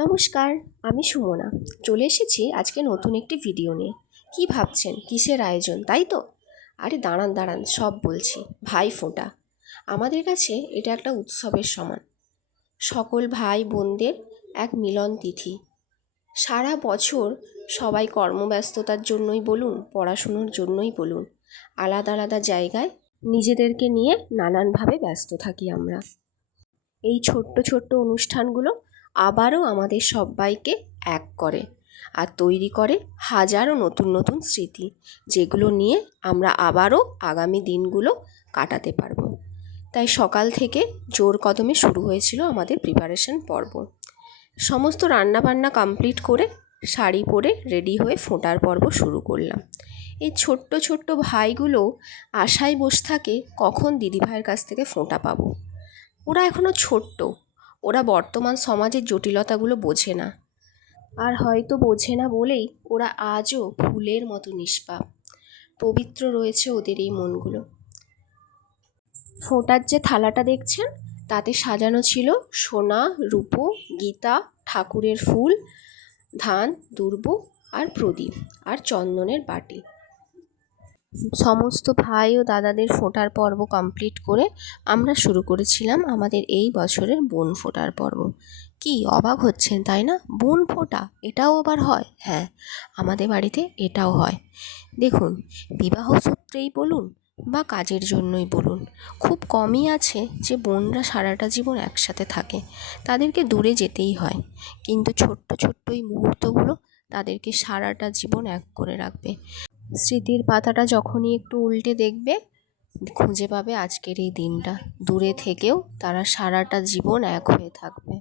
নমস্কার, আমি সুমনা। চলে এসেছি আজকে নতুন একটি ভিডিও নিয়ে। কি ভাবছেন কিসের আয়োজন, তাই তো? আরে দাঁড়ান দাঁড়ান, সব বলছি। ভাইফোঁটা আমাদের কাছে এটা একটা উৎসবের সমান। সকল ভাই বোনদের এক মিলন তিথি। সারা বছর সবাই কর্মব্যস্ততার জন্যই বলুন, পড়াশুনোর জন্যই বলুন, আলাদা আলাদা জায়গায় নিজেদেরকে নিয়ে নানানভাবে ব্যস্ত থাকি আমরা। এই ছোট্ট ছোট্ট অনুষ্ঠানগুলো আবারও আমাদের সবাইকে এক করে আর তৈরি করে হাজারো নতুন নতুন স্মৃতি, যেগুলো নিয়ে আমরা আবারও আগামী দিনগুলো কাটাতে পারবো। তাই সকাল থেকে জোর কদমে শুরু হয়েছিল আমাদের প্রিপারেশন পর্ব। সমস্ত রান্নাবান্না কমপ্লিট করে শাড়ি পরে রেডি হয়ে ফোঁটার পর্ব শুরু করলাম। এই ছোট্ট ছোট্ট ভাইগুলো আশায় বসে থাকে কখন দিদিভাইয়ের কাছ থেকে ফোঁটা পাবো। ওরা এখনও ছোট্ট, ওরা বর্তমান সমাজের জটিলতাগুলো বোঝে না, আর হয়তো বোঝে না বলেই ওরা আজও ফুলের মতো নিষ্পাপ, পবিত্র রয়েছে ওদের এই মনগুলো। ফোঁটার যে থালাটা দেখছেন তাতে সাজানো ছিল সোনা, রূপো, গীতা, ঠাকুরের ফুল, ধান, দুর্ব আর প্রদীপ আর চন্দনের বাটি। সমস্ত ভাই ও দাদাদের ফোঁটার পর্ব কমপ্লিট করে আমরা শুরু করেছিলাম আমাদের এই বছরের বোন ফোঁটার পর্ব। কি অবাক হচ্ছেন তাই না? বোন ফোঁটা এটাও আবার হয়? হ্যাঁ, আমাদের বাড়িতে এটাও হয়। দেখুন, বিবাহ সূত্রেই বলুন বা কাজের জন্যই বলুন, খুব কমই আছে যে বোনরা সারাটা জীবন একসাথে থাকে। তাদেরকে দূরে যেতেই হয়, কিন্তু ছোট্ট ছোট্ট এই মুহূর্তগুলো তাদেরকে সারাটা জীবন এক করে রাখবে। স্মৃতির পাতাটা যখনই একটু উল্টে দেখবে, খুঁজে পাবে আজকের এই দিনটা। দূরে থেকেও তারা সারাটা জীবন এক হয়ে থাকবে।